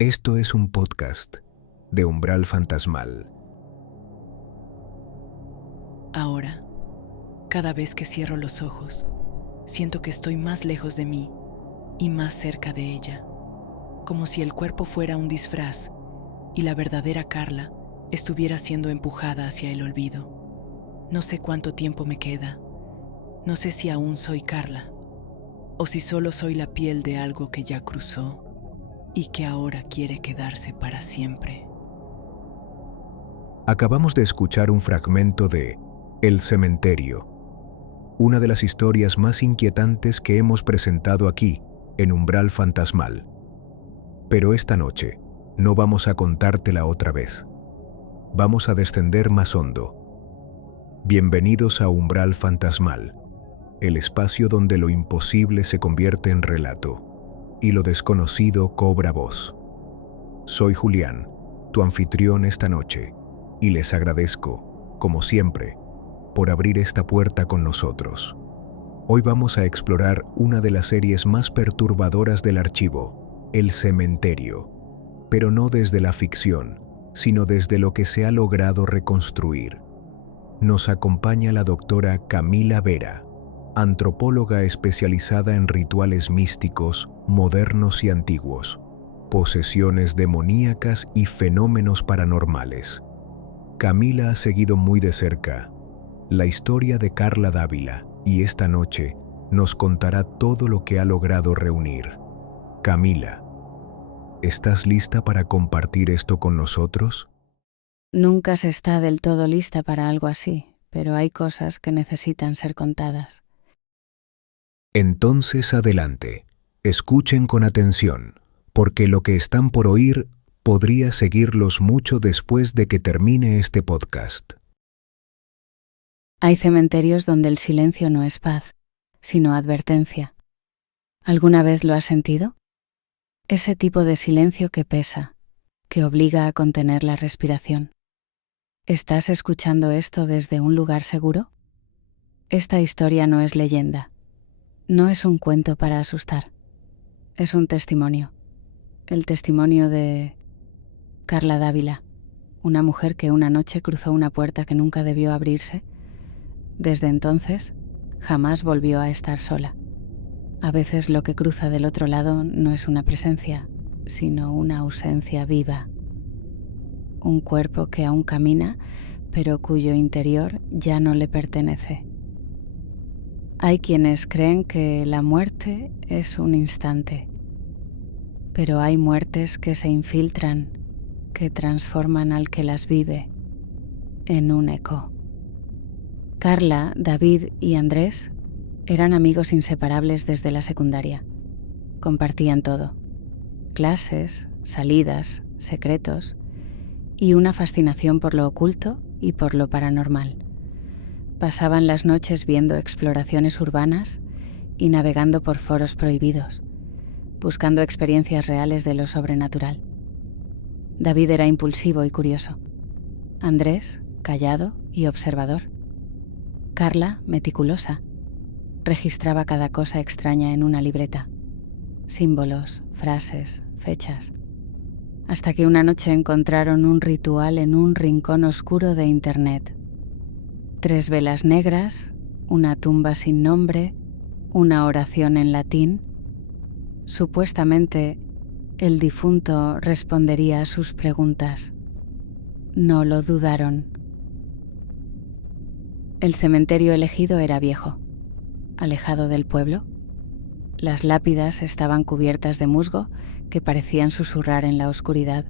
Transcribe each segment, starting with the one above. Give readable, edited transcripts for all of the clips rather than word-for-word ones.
Esto es un podcast de Umbral Fantasmal. Ahora, cada vez que cierro los ojos, siento que estoy más lejos de mí y más cerca de ella, como si el cuerpo fuera un disfraz y la verdadera Carla estuviera siendo empujada hacia el olvido. No sé cuánto tiempo me queda, no sé si aún soy Carla o si solo soy la piel de algo que ya cruzó y que ahora quiere quedarse para siempre. Acabamos de escuchar un fragmento de El Cementerio, una de las historias más inquietantes que hemos presentado aquí, en Umbral Fantasmal. Pero esta noche no vamos a contártela otra vez. Vamos a descender más hondo. Bienvenidos a Umbral Fantasmal, el espacio donde lo imposible se convierte en relato y lo desconocido cobra voz. Soy Julián, tu anfitrión esta noche, y les agradezco, como siempre, por abrir esta puerta con nosotros. Hoy vamos a explorar una de las series más perturbadoras del archivo, El Cementerio, pero no desde la ficción, sino desde lo que se ha logrado reconstruir. Nos acompaña la doctora Camila Vera, antropóloga especializada en rituales místicos, modernos y antiguos, posesiones demoníacas y fenómenos paranormales. Camila ha seguido muy de cerca la historia de Carla Dávila y esta noche nos contará todo lo que ha logrado reunir. Camila, ¿estás lista para compartir esto con nosotros? Nunca se está del todo lista para algo así, pero hay cosas que necesitan ser contadas. Entonces adelante, escuchen con atención, porque lo que están por oír podría seguirlos mucho después de que termine este podcast. Hay cementerios donde el silencio no es paz, sino advertencia. ¿Alguna vez lo has sentido? Ese tipo de silencio que pesa, que obliga a contener la respiración. ¿Estás escuchando esto desde un lugar seguro? Esta historia no es leyenda. No es un cuento para asustar. Es un testimonio. El testimonio de Carla Dávila, una mujer que una noche cruzó una puerta que nunca debió abrirse. Desde entonces, jamás volvió a estar sola. A veces lo que cruza del otro lado no es una presencia, sino una ausencia viva. Un cuerpo que aún camina, pero cuyo interior ya no le pertenece. Hay quienes creen que la muerte es un instante, pero hay muertes que se infiltran, que transforman al que las vive en un eco. Carla, David y Andrés eran amigos inseparables desde la secundaria. Compartían todo: clases, salidas, secretos y una fascinación por lo oculto y por lo paranormal. Pasaban las noches viendo exploraciones urbanas y navegando por foros prohibidos, buscando experiencias reales de lo sobrenatural. David era impulsivo y curioso. Andrés, callado y observador. Carla, meticulosa, registraba cada cosa extraña en una libreta. Símbolos, frases, fechas. Hasta que una noche encontraron un ritual en un rincón oscuro de Internet. 3 velas negras, una tumba sin nombre, una oración en latín. Supuestamente, el difunto respondería a sus preguntas. No lo dudaron. El cementerio elegido era viejo, alejado del pueblo. Las lápidas estaban cubiertas de musgo que parecían susurrar en la oscuridad.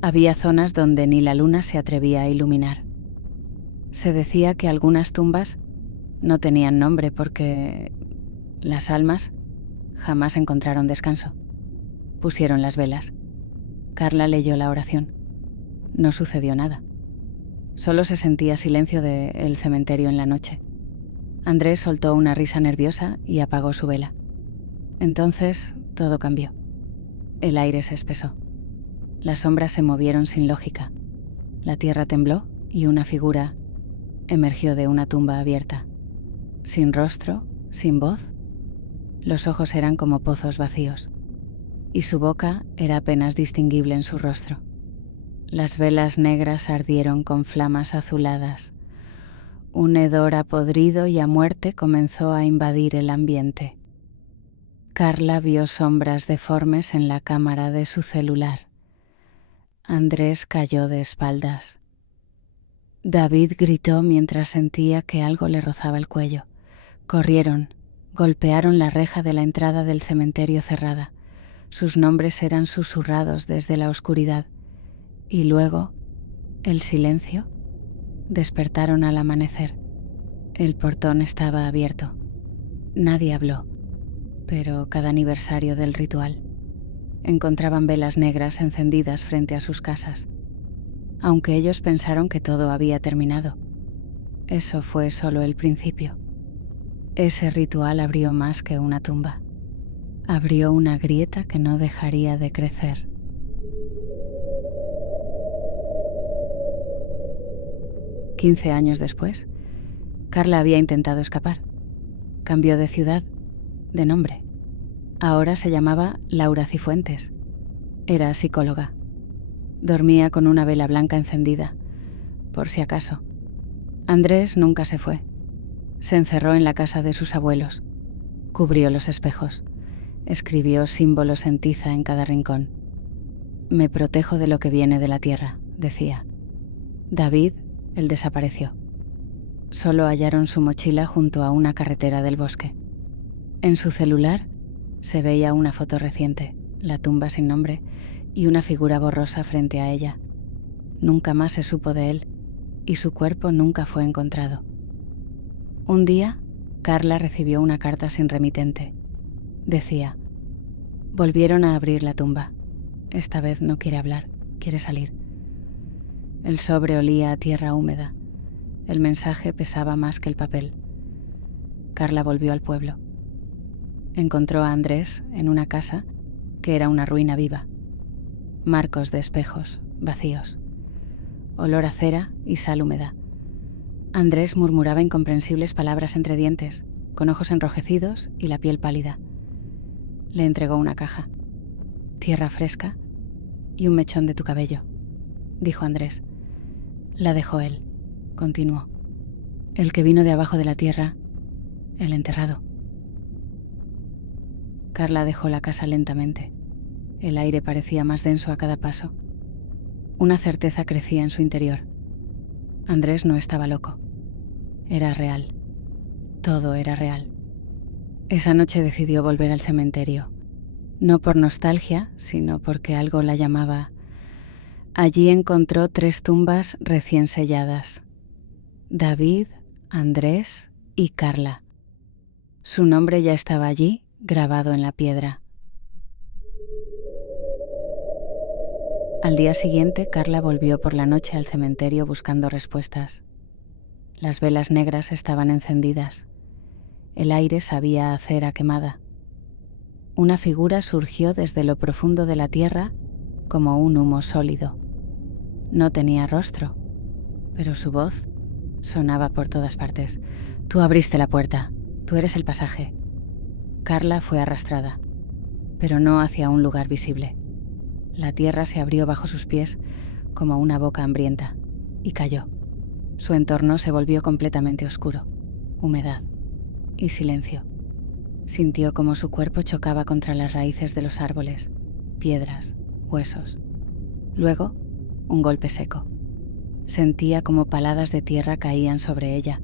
Había zonas donde ni la luna se atrevía a iluminar. Se decía que algunas tumbas no tenían nombre porque las almas jamás encontraron descanso. Pusieron las velas. Carla leyó la oración. No sucedió nada. Solo se sentía silencio del cementerio en la noche. Andrés soltó una risa nerviosa y apagó su vela. Entonces todo cambió. El aire se espesó. Las sombras se movieron sin lógica. La tierra tembló y una figura emergió de una tumba abierta. Sin rostro, sin voz, los ojos eran como pozos vacíos. y su boca era apenas distinguible en su rostro. Las velas negras ardieron con flamas azuladas. Un hedor a podrido y a muerte comenzó a invadir el ambiente. Carla vio sombras deformes en la cámara de su celular. Andrés cayó de espaldas. David gritó mientras sentía que algo le rozaba el cuello. Corrieron, golpearon la reja de la entrada del cementerio cerrada. Sus nombres eran susurrados desde la oscuridad. Y luego, el silencio. Despertaron al amanecer. El portón estaba abierto. Nadie habló, pero cada aniversario del ritual encontraban velas negras encendidas frente a sus casas, aunque ellos pensaron que todo había terminado. Eso fue solo el principio. Ese ritual abrió más que una tumba. Abrió una grieta que no dejaría de crecer. «15 años después, Carla había intentado escapar. Cambió de ciudad, de nombre. Ahora se llamaba Laura Cifuentes. Era psicóloga. Dormía con una vela blanca encendida, por si acaso. Andrés nunca se fue. Se encerró en la casa de sus abuelos. Cubrió los espejos. Escribió símbolos en tiza en cada rincón. «Me protejo de lo que viene de la tierra», decía. David, él desapareció. Solo hallaron su mochila junto a una carretera del bosque. En su celular se veía una foto reciente, la tumba sin nombre y una figura borrosa frente a ella. Nunca más se supo de él y su cuerpo nunca fue encontrado. Un día, Carla recibió una carta sin remitente. Decía: «Volvieron a abrir la tumba. Esta vez no quiere hablar, quiere salir». El sobre olía a tierra húmeda. El mensaje pesaba más que el papel. Carla volvió al pueblo. Encontró a Andrés en una casa que era una ruina viva. Marcos de espejos, vacíos. Olor a cera y sal húmeda. Andrés murmuraba incomprensibles palabras entre dientes, con ojos enrojecidos y la piel pálida. Le entregó una caja. «Tierra fresca y un mechón de tu cabello», dijo Andrés. La dejó él. Continuó: «El que vino de abajo de la tierra, el enterrado». Carla dejó la casa lentamente. El aire parecía más denso a cada paso. Una certeza crecía en su interior. Andrés no estaba loco. Era real. Todo era real. Esa noche decidió volver al cementerio. No por nostalgia, sino porque algo la llamaba. Allí encontró 3 tumbas recién selladas: David, Andrés y Carla. Su nombre ya estaba allí, grabado en la piedra. Al día siguiente, Carla volvió por la noche al cementerio buscando respuestas. Las velas negras estaban encendidas. El aire sabía a cera quemada. Una figura surgió desde lo profundo de la tierra como un humo sólido. No tenía rostro, pero su voz sonaba por todas partes. «Tú abriste la puerta, tú eres el pasaje». Carla fue arrastrada, pero no hacia un lugar visible. La tierra se abrió bajo sus pies como una boca hambrienta y cayó. Su entorno se volvió completamente oscuro, humedad y silencio. Sintió como su cuerpo chocaba contra las raíces de los árboles, piedras, huesos. Luego, un golpe seco. Sentía como paladas de tierra caían sobre ella.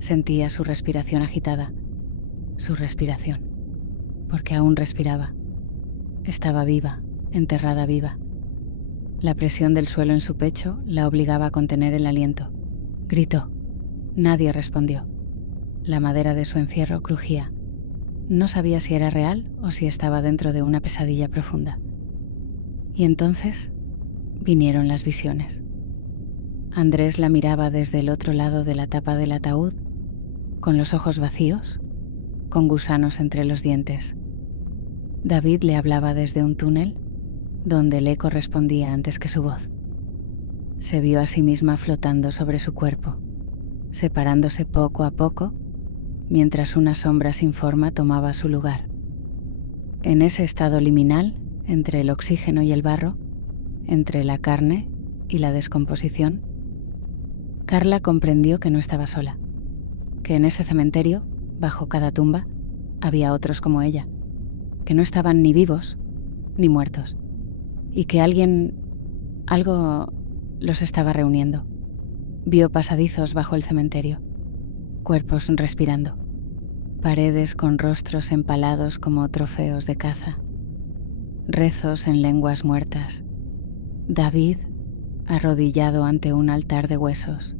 Sentía su respiración agitada. Su respiración. Porque aún respiraba. Estaba viva, enterrada viva. La presión del suelo en su pecho la obligaba a contener el aliento. Gritó. Nadie respondió. La madera de su encierro crujía. No sabía si era real o si estaba dentro de una pesadilla profunda. Y entonces vinieron las visiones. Andrés la miraba desde el otro lado de la tapa del ataúd, con los ojos vacíos, con gusanos entre los dientes. David le hablaba desde un túnel donde el eco respondía antes que su voz. Se vio a sí misma flotando sobre su cuerpo, separándose poco a poco, mientras una sombra sin forma tomaba su lugar. En ese estado liminal, entre el oxígeno y el barro, entre la carne y la descomposición, Carla comprendió que no estaba sola, que en ese cementerio, bajo cada tumba, había otros como ella, que no estaban ni vivos ni muertos, y que algo los estaba reuniendo. Vio pasadizos bajo el cementerio, cuerpos respirando, paredes con rostros empalados como trofeos de caza, rezos en lenguas muertas, David arrodillado ante un altar de huesos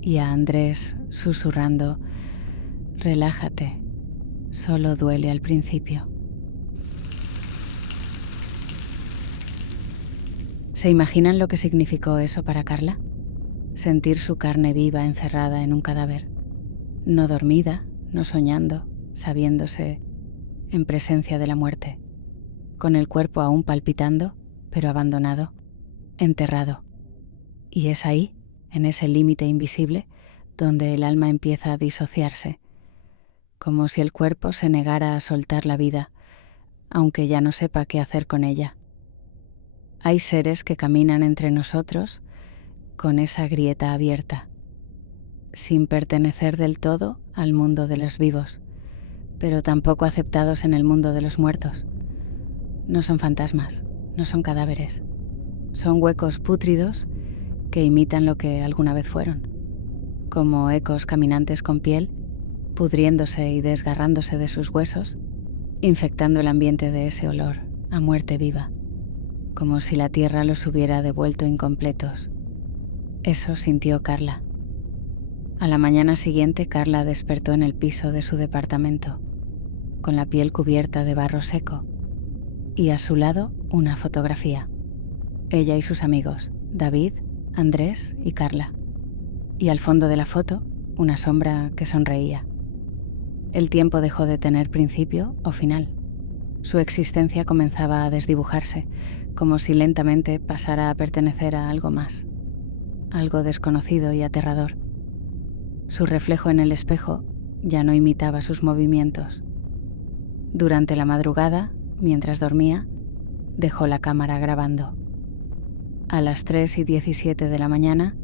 y a Andrés susurrando: «Relájate, solo duele al principio». ¿Se imaginan lo que significó eso para Carla? Sentir su carne viva encerrada en un cadáver, no dormida, no soñando, sabiéndose en presencia de la muerte, con el cuerpo aún palpitando, pero abandonado, enterrado. Y es ahí, en ese límite invisible, donde el alma empieza a disociarse, como si el cuerpo se negara a soltar la vida, aunque ya no sepa qué hacer con ella. Hay seres que caminan entre nosotros con esa grieta abierta, sin pertenecer del todo al mundo de los vivos, pero tampoco aceptados en el mundo de los muertos. No son fantasmas, no son cadáveres, son huecos pútridos que imitan lo que alguna vez fueron, como ecos caminantes con piel, pudriéndose y desgarrándose de sus huesos, infectando el ambiente de ese olor a muerte viva, como si la tierra los hubiera devuelto incompletos. Eso sintió Carla. A la mañana siguiente, Carla despertó en el piso de su departamento, con la piel cubierta de barro seco, y a su lado una fotografía. Ella y sus amigos, David, Andrés y Carla. Y al fondo de la foto, una sombra que sonreía. El tiempo dejó de tener principio o final. Su existencia comenzaba a desdibujarse, como si lentamente pasara a pertenecer a algo más, algo desconocido y aterrador. Su reflejo en el espejo ya no imitaba sus movimientos. Durante la madrugada, mientras dormía, dejó la cámara grabando. A las 3:17 de la mañana,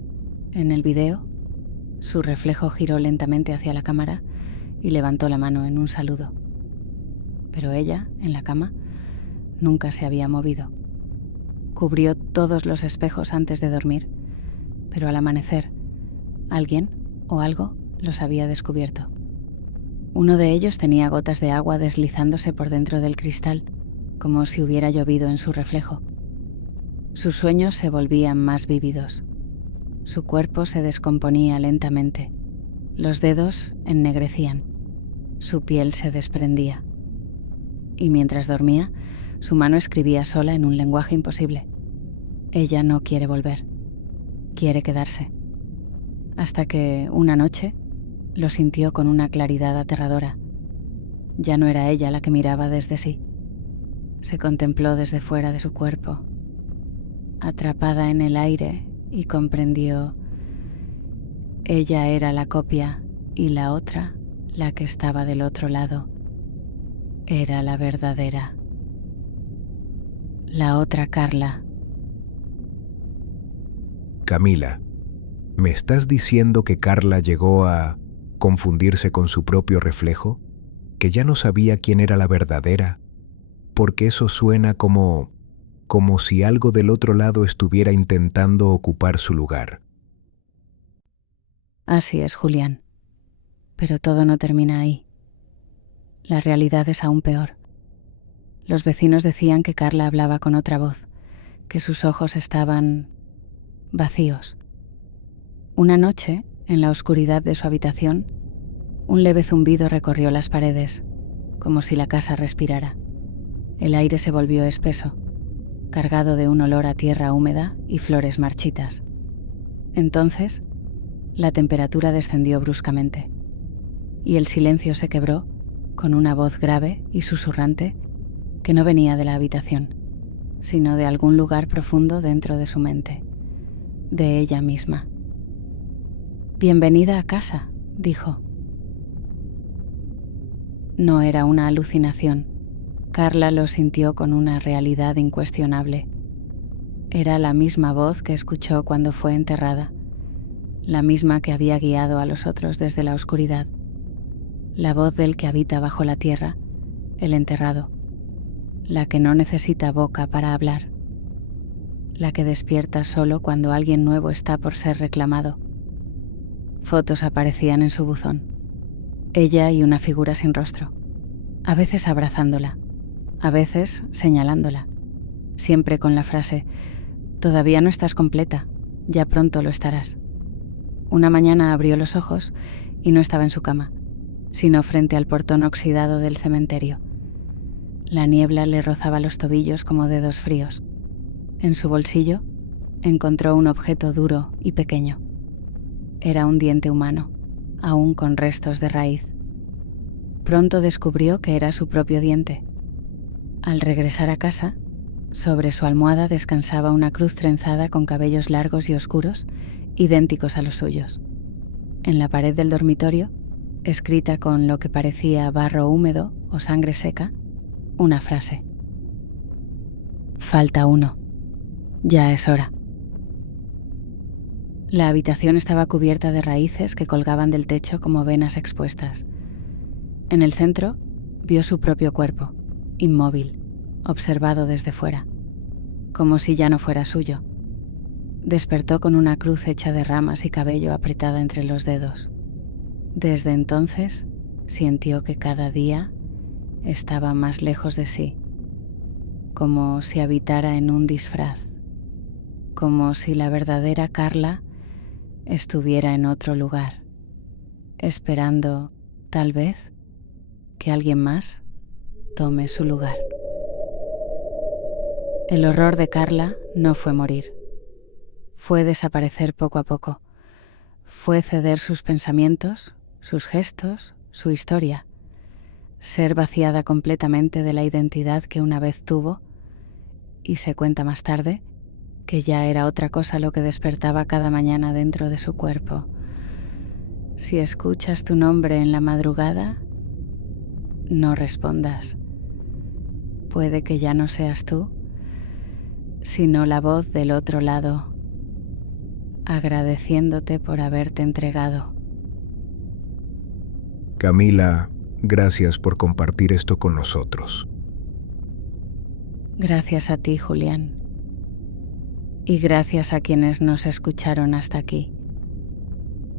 en el video, su reflejo giró lentamente hacia la cámara y levantó la mano en un saludo. Pero ella, en la cama, nunca se había movido. Cubrió todos los espejos antes de dormir, pero al amanecer, alguien o algo los había descubierto. Uno de ellos tenía gotas de agua deslizándose por dentro del cristal, como si hubiera llovido en su reflejo. Sus sueños se volvían más vívidos. Su cuerpo se descomponía lentamente. Los dedos ennegrecían. Su piel se desprendía. Y mientras dormía, su mano escribía sola en un lenguaje imposible. Ella no quiere volver. Quiere quedarse. Hasta que, una noche, lo sintió con una claridad aterradora. Ya no era ella la que miraba desde sí. Se contempló desde fuera de su cuerpo, atrapada en el aire, y comprendió: ella era la copia y la otra, la que estaba del otro lado, era la verdadera. La otra Carla. Camila, ¿me estás diciendo que Carla llegó a confundirse con su propio reflejo? ¿Que ya no sabía quién era la verdadera? Porque eso suena como si algo del otro lado estuviera intentando ocupar su lugar. Así es, Julián. Pero todo no termina ahí. La realidad es aún peor. Los vecinos decían que Carla hablaba con otra voz, que sus ojos estaban vacíos. Una noche, en la oscuridad de su habitación, un leve zumbido recorrió las paredes, como si la casa respirara. El aire se volvió espeso, cargado de un olor a tierra húmeda y flores marchitas. Entonces, la temperatura descendió bruscamente, y el silencio se quebró con una voz grave y susurrante que no venía de la habitación, sino de algún lugar profundo dentro de su mente, de ella misma. «Bienvenida a casa», dijo. No era una alucinación, Carla lo sintió con una realidad incuestionable. Era la misma voz que escuchó cuando fue enterrada, la misma que había guiado a los otros desde la oscuridad, la voz del que habita bajo la tierra, el enterrado, la que no necesita boca para hablar, la que despierta solo cuando alguien nuevo está por ser reclamado. Fotos aparecían en su buzón, ella y una figura sin rostro, a veces abrazándola, a veces señalándola, siempre con la frase: «Todavía no estás completa, ya pronto lo estarás». Una mañana abrió los ojos y no estaba en su cama, sino frente al portón oxidado del cementerio. La niebla le rozaba los tobillos como dedos fríos. En su bolsillo encontró un objeto duro y pequeño. Era un diente humano, aún con restos de raíz. Pronto descubrió que era su propio diente. Al regresar a casa, sobre su almohada descansaba una cruz trenzada con cabellos largos y oscuros, idénticos a los suyos. En la pared del dormitorio, escrita con lo que parecía barro húmedo o sangre seca, una frase: «Falta uno. Ya es hora». La habitación estaba cubierta de raíces que colgaban del techo como venas expuestas. En el centro vio su propio cuerpo, inmóvil, observado desde fuera, como si ya no fuera suyo. Despertó con una cruz hecha de ramas y cabello apretada entre los dedos. Desde entonces sintió que cada día estaba más lejos de sí, como si habitara en un disfraz, como si la verdadera Carla estuviera en otro lugar, esperando, tal vez, que alguien más tome su lugar. El horror de Carla no fue morir, fue desaparecer poco a poco, fue ceder sus pensamientos, sus gestos, su historia, ser vaciada completamente de la identidad que una vez tuvo, y se cuenta más tarde que ya era otra cosa lo que despertaba cada mañana dentro de su cuerpo. Si escuchas tu nombre en la madrugada, no respondas. Puede que ya no seas tú, sino la voz del otro lado, agradeciéndote por haberte entregado. Camila, gracias por compartir esto con nosotros. Gracias a ti, Julián. Y gracias a quienes nos escucharon hasta aquí.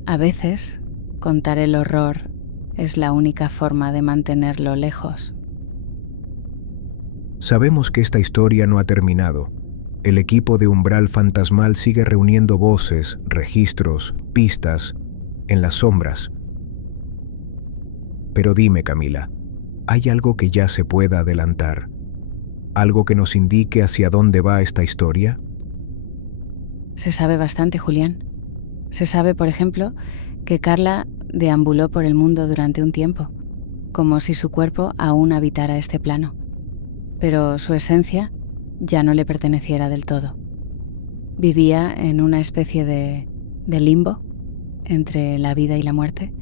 A veces, contar el horror es la única forma de mantenerlo lejos. Sabemos que esta historia no ha terminado. El equipo de Umbral Fantasmal sigue reuniendo voces, registros, pistas, en las sombras. Pero dime, Camila, ¿hay algo que ya se pueda adelantar? ¿Algo que nos indique hacia dónde va esta historia? Se sabe bastante, Julián. Se sabe, por ejemplo, que Carla deambuló por el mundo durante un tiempo, como si su cuerpo aún habitara este plano. Pero su esencia ya no le perteneciera del todo. Vivía en una especie de limbo entre la vida y la muerte,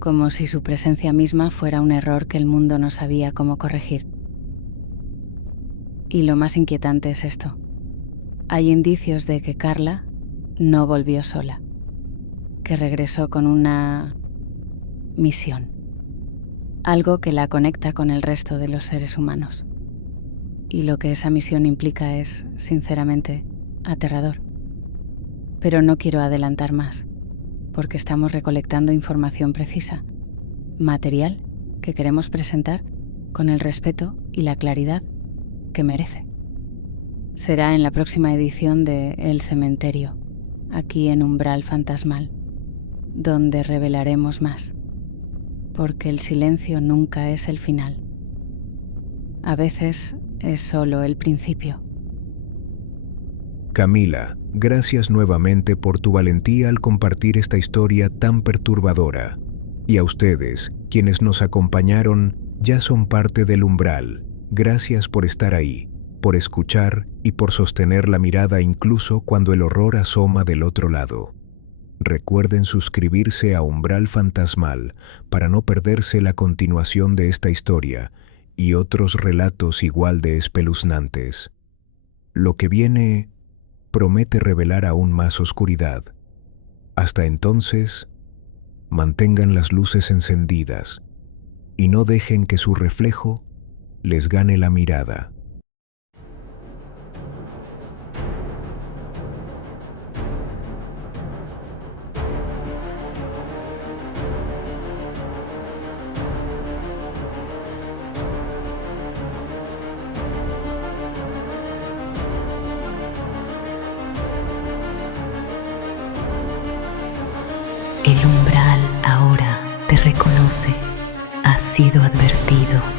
como si su presencia misma fuera un error que el mundo no sabía cómo corregir. Y lo más inquietante es esto. Hay indicios de que Carla no volvió sola, que regresó con una misión, algo que la conecta con el resto de los seres humanos. Y lo que esa misión implica es, sinceramente, aterrador. Pero no quiero adelantar más, porque estamos recolectando información precisa, material que queremos presentar con el respeto y la claridad que merece. Será en la próxima edición de El Cementerio, aquí en Umbral Fantasmal, donde revelaremos más, porque el silencio nunca es el final. A veces es solo el principio. Camila, gracias nuevamente por tu valentía al compartir esta historia tan perturbadora. Y a ustedes, quienes nos acompañaron, ya son parte del Umbral. Gracias por estar ahí, por escuchar y por sostener la mirada incluso cuando el horror asoma del otro lado. Recuerden suscribirse a Umbral Fantasmal para no perderse la continuación de esta historia y otros relatos igual de espeluznantes. Lo que viene promete revelar aún más oscuridad. Hasta entonces, mantengan las luces encendidas y no dejen que su reflejo les gane la mirada. El umbral ahora te reconoce, has sido advertido.